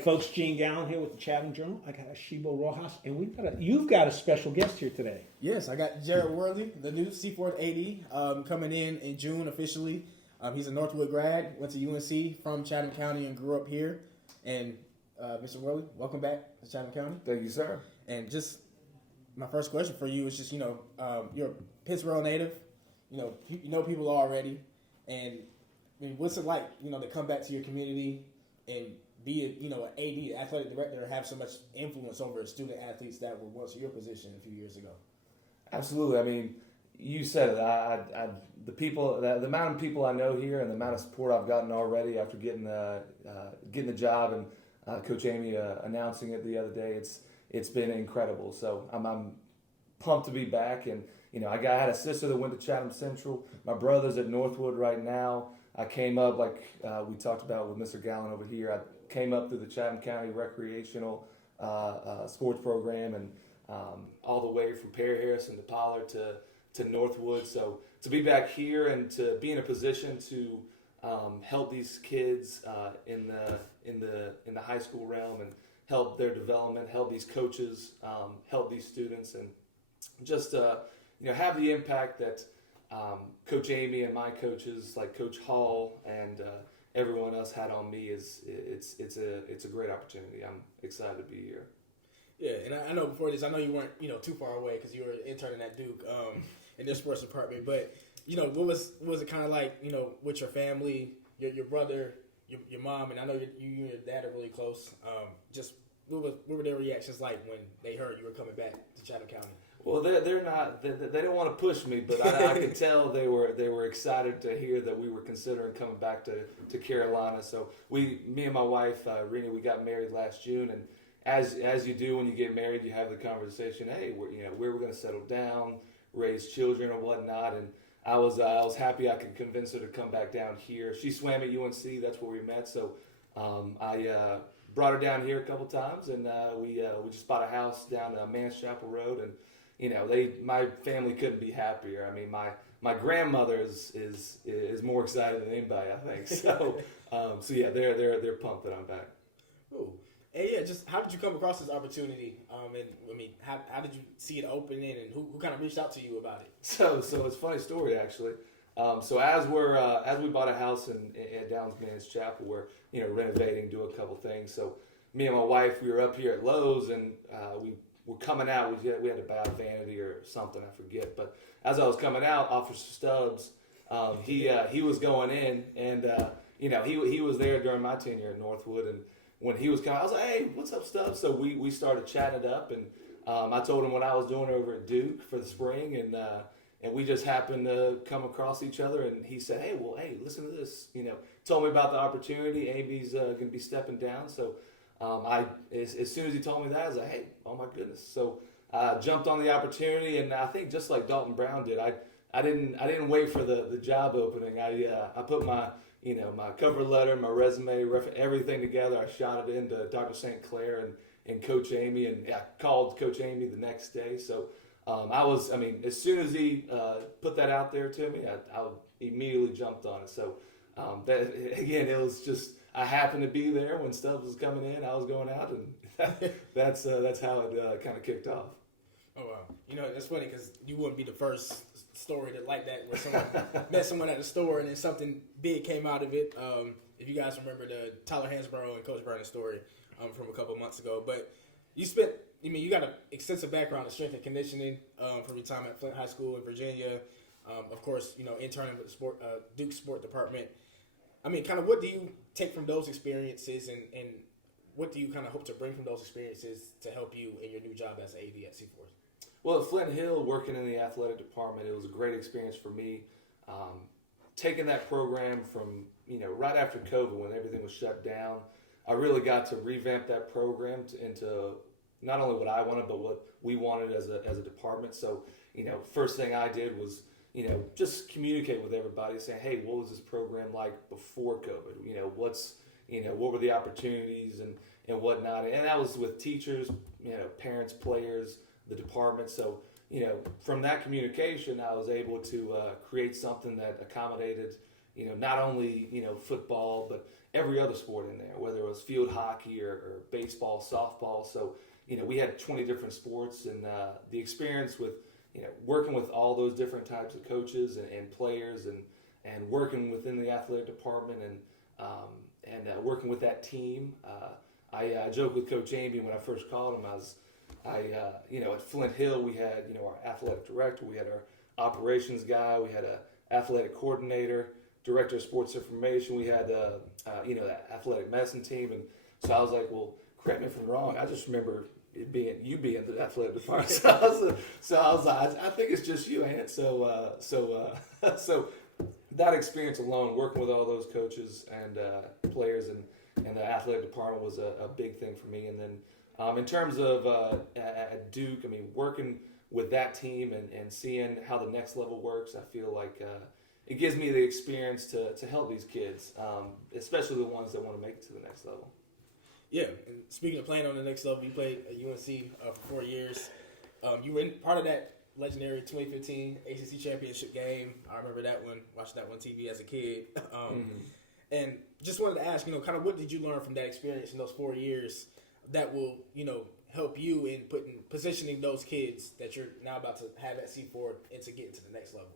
right, folks, Gene Gallen here with the Chatham Journal. I got Asheebo Rojas, and you've got a special guest here today. Yes, I got Jared Worley, the new Seaforth AD, coming in June officially. He's a Northwood grad, went to UNC from Chatham County and grew up here. And Mr. Worley, welcome back to Chatham County. Thank you, sir. And just my first question for you is just, you're a Pittsburgh native, you know people already, and I mean, what's it like, to come back to your community and be an AD, athletic director, and have so much influence over student athletes that were once your position a few years ago? Absolutely. I mean, you said it. The amount of people I know here and the amount of support I've gotten already after getting the job and Coach Amy announcing it the other day, it's been incredible. So I'm pumped to be back. And I had a sister that went to Chatham Central. My brother's at Northwood right now. I came up, like we talked about with Mr. Gallen over here, I came up through the Chatham County recreational sports program and all the way from Perry Harrison to Pollard to Northwood. So to be back here and to be in a position to help these kids in the high school realm and help their development, help these coaches, help these students, and just have the impact that Coach Amy and my coaches, like Coach Hall and everyone else, had on me. It's a great opportunity. I'm excited to be here. Yeah, and I know before this, I know you weren't too far away because you were interning at Duke in their sports department. But what was it kind of like with your family, your brother, your mom, and I know you and your dad are really close. Just what were their reactions like when they heard you were coming back to Chatham County? Well, they're not. They don't want to push me, but I could tell they were excited to hear that we were considering coming back to Carolina. So me and my wife Rena, we got married last June, and as you do when you get married, you have the conversation. Hey, where we're going to settle down, raise children, or whatnot. And I was happy I could convince her to come back down here. She swam at UNC. That's where we met. So I brought her down here a couple times, and we just bought a house down Mans Chapel Road, and my family couldn't be happier. I mean, my grandmother is more excited than anybody, I think. So yeah, they're pumped that I'm back. Ooh. And yeah, just how did you come across this opportunity? And I mean, how did you see it opening, and who kind of reached out to you about it? So it's a funny story actually. So as we bought a house in Downs Mans Chapel, we're renovating, do a couple things. So me and my wife, we were up here at Lowe's, and we were coming out. We had a bad vanity or something, I forget. But as I was coming out, Officer Stubbs, he was going in, and he was there during my tenure at Northwood, and when he was coming, I was like, "Hey, what's up, Stubbs?" So we started chatting it up, and I told him what I was doing over at Duke for the spring, and we just happened to come across each other, and he said, hey, listen to this. Told me about the opportunity. Amy's going to be stepping down. So as soon as he told me that, I was like, hey, oh my goodness. So I jumped on the opportunity, and I think just like Dalton Brown did, I didn't wait for the job opening. I put my my cover letter, my resume, everything together. I shot it into Dr. St. Clair and Coach Amy, and I called Coach Amy the next day. So as soon as he put that out there to me, I immediately jumped on it. So it was just, I happened to be there when Stubbs was coming in, I was going out, and that's how it kind of kicked off. Oh wow! It's funny because you wouldn't be the first story like that where someone met someone at the store and then something big came out of it. If you guys remember the Tyler Hansborough and Coach Vernon story from a couple months ago, but you got an extensive background in strength and conditioning from your time at Flint High School in Virginia. Of course, interning with the Duke Sport Department. I mean, kind of what do you take from those experiences, and what do you kind of hope to bring from those experiences to help you in your new job as an AD at Seaforth? Well, at Flint Hill, working in the athletic department, it was a great experience for me. Taking that program from, right after COVID when everything was shut down, I really got to revamp that program into not only what I wanted, but what we wanted as a department. So, first thing I did was, just communicate with everybody, saying, hey, what was this program like before COVID? What were the opportunities and whatnot? And that was with teachers, parents, players, the department. So, from that communication, I was able to create something that accommodated, not only, football, but every other sport in there, whether it was field hockey or baseball, softball. So, we had 20 different sports, and the experience with, working with all those different types of coaches and players and working within the athletic department and working with that team. I joked with Coach Amy when I first called him. At Flint Hill, we had, our athletic director, we had our operations guy, we had a athletic coordinator, director of sports information, we had that athletic medicine team. And so I was like, well, correct me if I'm wrong, I just remember it being you being the athletic department. So I was like, I think it's just you, ain't it? So that experience alone, working with all those coaches and players and the athletic department was a big thing for me. And then in terms of at Duke, working with that team and seeing how the next level works, I feel like it gives me the experience to help these kids, especially the ones that want to make it to the next level. Yeah, and speaking of playing on the next level, you played at UNC for 4 years. You were part of that legendary 2015 ACC championship game. I remember that one, watching that one TV as a kid. And just wanted to ask, kind of what did you learn from that experience in those 4 years that will, help you in positioning those kids that you're now about to have at Seaforth and to get to the next level?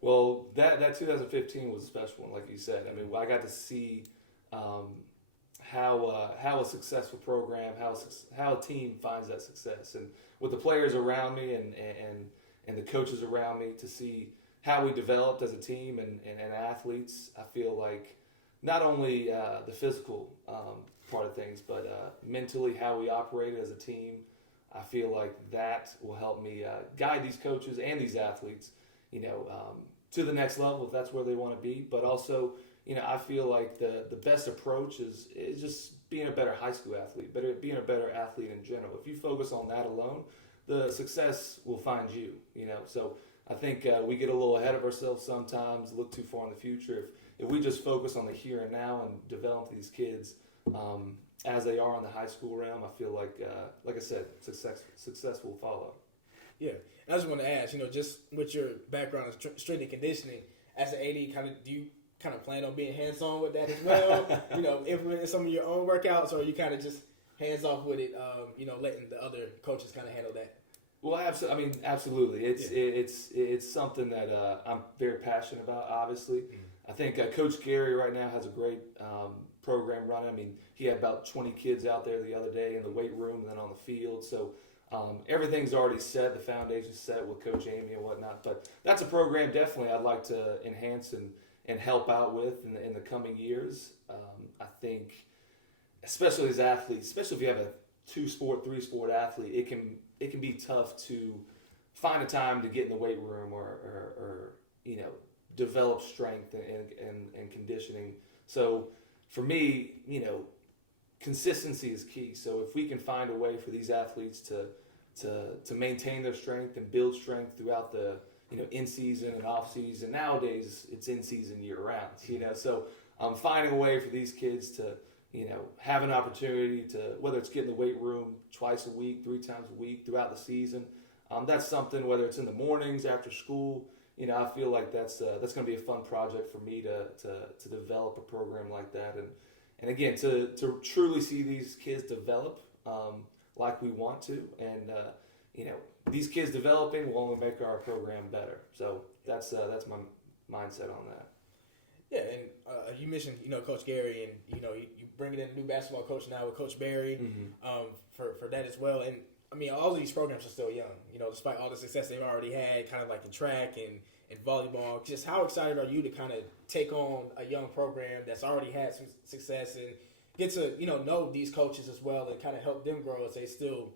Well, that 2015 was a special one, like you said. I got to see how a successful program, how a team finds that success, and with the players around me and the coaches around me, to see how we developed as a team and athletes. I feel like not only the physical part of things, but mentally how we operated as a team. I feel like that will help me guide these coaches and these athletes, to the next level if that's where they want to be. But also, I feel like the best approach is just being a better high school athlete, being a better athlete in general. If you focus on that alone, the success will find you. So I think we get a little ahead of ourselves sometimes, look too far in the future. If we just focus on the here and now and develop these kids as they are in the high school realm, I feel like I said, success will follow. Yeah, and I just want to ask, just with your background in strength and conditioning, as an AD, do you kind of plan on being hands-on with that as well? Implementing some of your own workouts, or are you kind of just hands-off with it, letting the other coaches kind of handle that? Well, absolutely. It's something that I'm very passionate about, obviously. I think Coach Gary right now has a great program running. He had about 20 kids out there the other day in the weight room and then on the field. So everything's already set. The foundation's set with Coach Amy and whatnot. But that's a program definitely I'd like to enhance and help out with in the coming years. I think, especially as athletes, especially if you have a 2-sport, 3-sport athlete, it can be tough to find a time to get in the weight room or develop strength and conditioning. So for me, consistency is key. So if we can find a way for these athletes to maintain their strength and build strength throughout the in season and off season. Nowadays it's in season year round. So finding a way for these kids to have an opportunity to, whether it's get in the weight room twice a week, 3 times a week throughout the season. That's something, whether it's in the mornings after school. I feel like that's going to be a fun project for me to develop a program like that, and again to truly see these kids develop like we want to, and these kids developing will only make our program better. So that's my mindset on that. Yeah, and you mentioned Coach Gary, and you bringing in a new basketball coach now with Coach Barry, for that as well. And all of these programs are still young. Despite all the success they've already had, kind of like in track and volleyball. Just how excited are you to kind of take on a young program that's already had some success and get to know these coaches as well and kind of help them grow as they still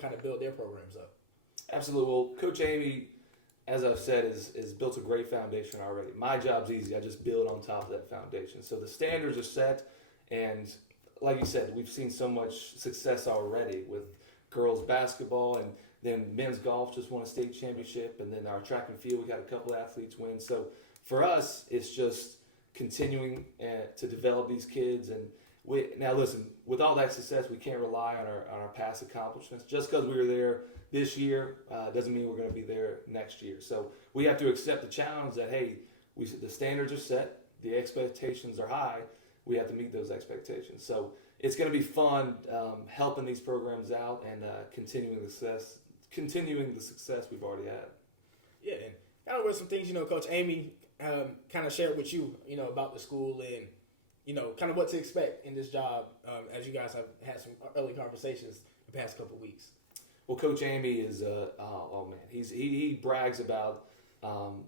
kind of build their programs up? Absolutely. Well, Coach Amy, as I've said, is built a great foundation already. My job's easy. I just build on top of that foundation. So the standards are set, and like you said, we've seen so much success already with girls basketball, and then men's golf just won a state championship, and then our track and field, we got a couple athletes win. So for us, it's just continuing to develop these kids. And now listen, with all that success, we can't rely on our past accomplishments. Just because we were there this year doesn't mean we're going to be there next year. So we have to accept the challenge that, hey, the standards are set, the expectations are high. we have to meet those expectations. So it's going to be fun helping these programs out and continuing the success we've already had. Yeah, and kind of with some things, Coach Amy kind of shared with you, about the school and, kind of what to expect in this job as you guys have had some early conversations the past couple of weeks. Well, Coach Amy is, he brags about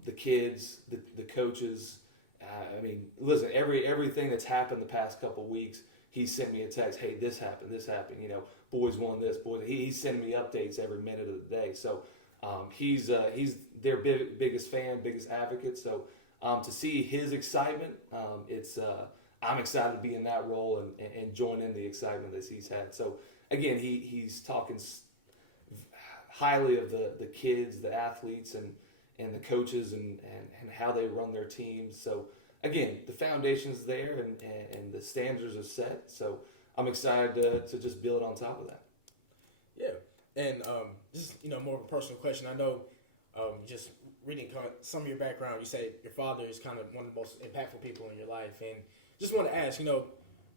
the kids, the coaches. Listen, everything that's happened the past couple of weeks, he sent me a text. Hey, this happened. Boys won this. He's sending me updates every minute of the day. So he's their biggest fan, biggest advocate. So to see his excitement, I'm excited to be in that role and join in the excitement that he's had. So again, he's talking highly of the kids, the athletes, and the coaches and how they run their teams. So again, the foundation's there and the standards are set. So I'm excited to just build on top of that. Yeah, and just more of a personal question. I know just reading some of your background, you say your father is kind of one of the most impactful people in your life, and just want to ask,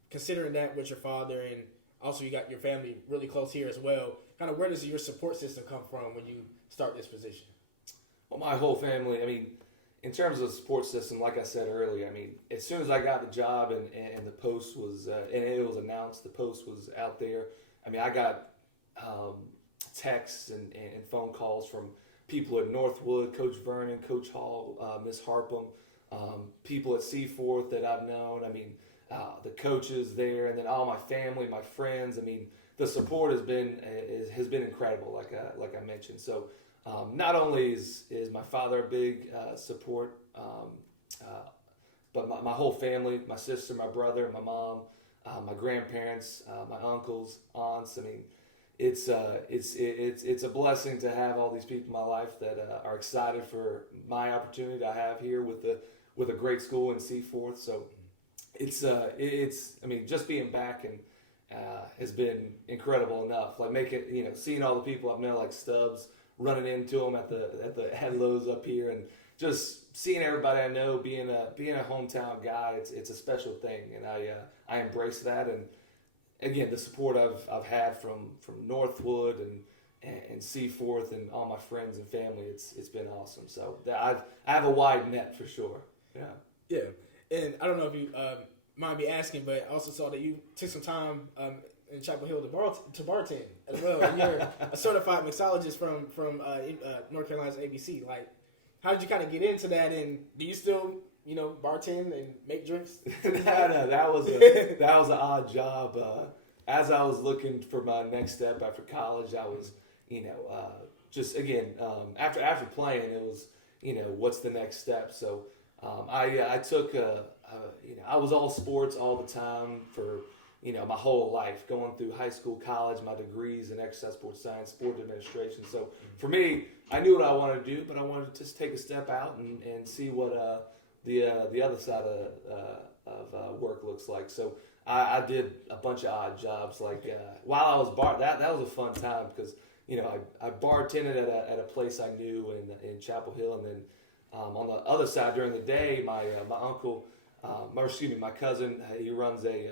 considering that with your father and also you got your family really close here as well, kind of where does your support system come from when you start this position? Well, my whole family, in terms of the support system, like I said earlier, as soon as I got the job and the post was, and it was announced, the post was out there, I got texts and phone calls from people at Northwood, Coach Vernon, Coach Hall, Miss Harpham, people at Seaforth that I've known, the coaches there, and then all my family, my friends. The support has been incredible, like I mentioned. So not only is my father a big support, but my whole family, my sister, my brother, my mom, my grandparents, my uncles, aunts. It's a blessing to have all these people in my life that are excited for my opportunity I have here with a great school in Seaforth. So it's just being back and has been incredible enough. Like seeing all the people I've known, like Stubbs, running into them at the head lows up here, and just seeing everybody I know, being a hometown guy, it's a special thing, and I embrace that. And again, the support I've had from Northwood and Seaforth and all my friends and family, it's been awesome. So I have a wide net for sure. Yeah, and I don't know if you mind me asking, but I also saw that you took some time in Chapel Hill to bartend as well. And you're a certified mixologist from North Carolina's ABC. Like, how did you kind of get into that? And do you still bartend and make drinks? No, that was an odd job. As I was looking for my next step after college, I was just again after playing, it was what's the next step. So I took I was all sports all the time for my whole life, going through high school, college, my degrees in exercise sports science, sport administration. So for me, I knew what I wanted to do, but I wanted to just take a step out and see what the other side of work looks like. So I did a bunch of odd jobs. Like while I was that was a fun time because I bartended at a place I knew in Chapel Hill, and then on the other side during the day, my uncle, my cousin, he runs a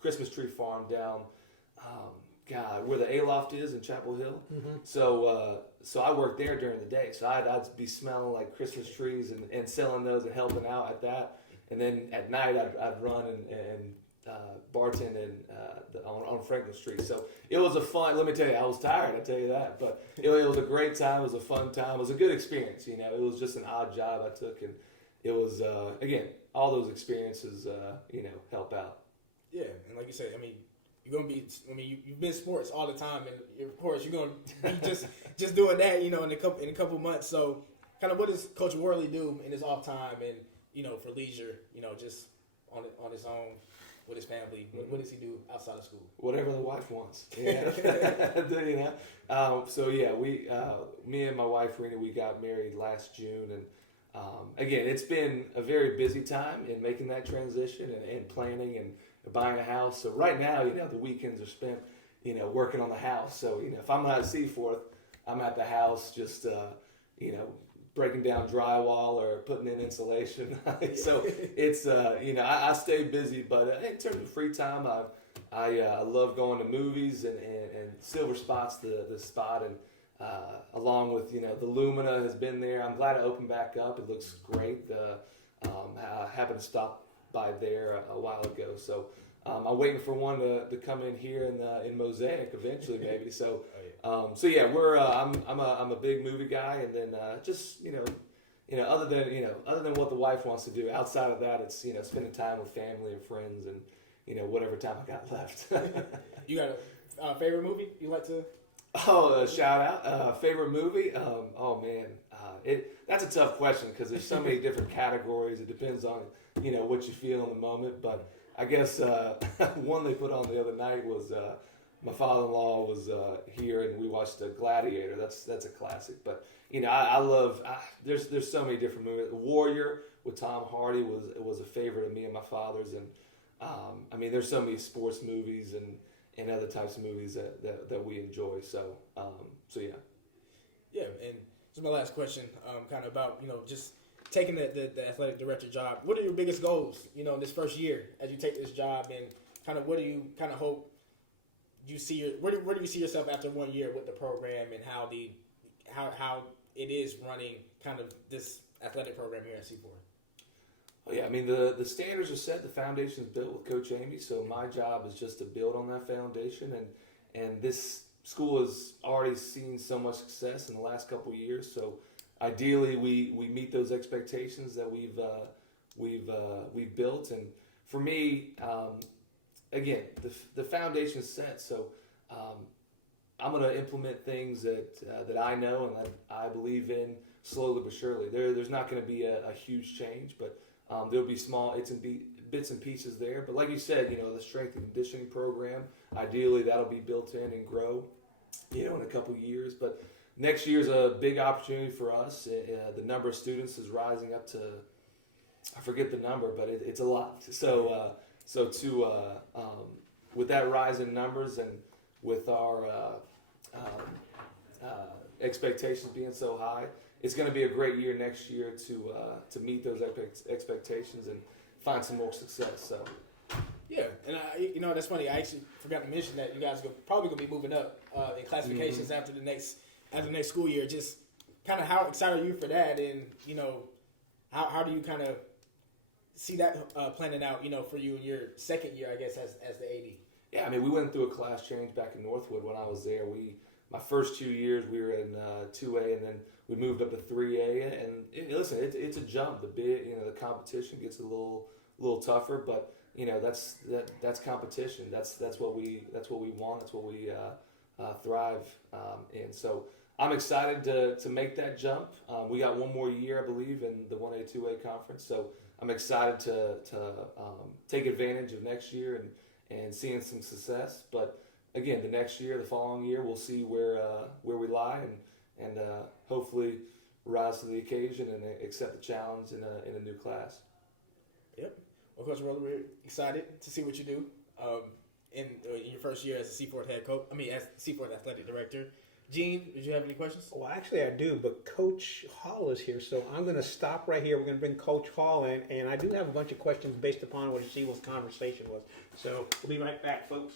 Christmas tree farm down where the Aloft is in Chapel Hill. Mm-hmm. So I worked there during the day. So I'd be smelling like Christmas trees and selling those and helping out at that. And then at night I'd run and bartend on Franklin Street. So it was a fun. Let me tell you, I was tired. I tell you that, but it was a great time. It was a fun time. It was a good experience. It was just an odd job I took, and it was again all those experiences help out. Yeah, and like you said, you're gonna be. You've been sports all the time, and of course you're gonna be just doing that. In a couple months. So, kind of, what does Coach Worley do in his off time and for leisure? Just on his own with his family. What does he do outside of school? Whatever the wife wants. So yeah, me and my wife Rena, we got married last June, and again, it's been a very busy time in making that transition and planning and buying a house. So right now, the weekends are spent, working on the house. So if I'm not at Seaforth, I'm at the house just breaking down drywall or putting in insulation. So it's I stay busy, but in terms of free time, I love going to movies, and Silver Spot's the spot, and along with the Lumina has been there. I'm glad it opened back up. It looks great. I happened to stop by there a while ago, so I'm waiting for one to come in here in Mosaic eventually, maybe. So we're I'm a big movie guy, and then just other than what the wife wants to do. Outside of that, it's spending time with family and friends, and whatever time I got left. You got a favorite movie you like to? Oh, shout out! Favorite movie? Oh man, that's a tough question because there's so many different categories. It depends on what you feel in the moment. But I guess one they put on the other night was my father-in-law was here, and we watched Gladiator. That's a classic. But I love. There's so many different movies. Warrior with Tom Hardy was a favorite of me and my father's, and there's so many sports movies and other types of movies that we enjoy. So yeah. Yeah, and this is my last question, kind of about just taking the athletic director job. What are your biggest goals, in this first year as you take this job, and kind of what do you kind of hope you see where do you see yourself after 1 year with the program, and how it is running kind of this athletic program here at Seaforth? Oh yeah, the standards are set, the foundation is built with Coach Amy, so my job is just to build on that foundation, and this school has already seen so much success in the last couple of years, so ideally we meet those expectations that we've built, and for me, again, the foundation is set, so I'm going to implement things that I know and that I believe in slowly but surely. There's not going to be a huge change, but there'll be small bits and pieces there. But like you said, the strength and conditioning program, ideally that'll be built in and grow, in a couple of years. But next year's a big opportunity for us. The number of students is rising up to, I forget the number, but it's a lot. So with that rise in numbers and with our expectations being so high, it's going to be a great year next year to meet those expectations and find some more success. So, yeah, and that's funny. I actually forgot to mention that you guys are probably going to be moving up in classifications after the next school year. Just kind of how excited are you for that, and how do you kind of see that planning out? For you in your second year, I guess, as the AD. Yeah, we went through a class change back in Northwood when I was there. My first 2 years we were in 2A, and then we moved up to 3A. And listen, it's a jump. The competition gets a little tougher, but that's competition. That's what we want. That's what we thrive in. So I'm excited to make that jump. We got one more year, I believe, in the 1A 2A conference. So I'm excited to take advantage of next year and seeing some success. But again, the following year, we'll see where we lie and hopefully rise to the occasion and accept the challenge in a new class. Yep. Well, Coach Worley, we're excited to see what you do in your first year as a Seaforth head coach. As Seaforth athletic director. Gene, did you have any questions? Well, actually, I do, but Coach Hall is here, so I'm going to stop right here. We're going to bring Coach Hall in, and I do have a bunch of questions based upon what Asheebo's conversation was. So we'll be right back, folks.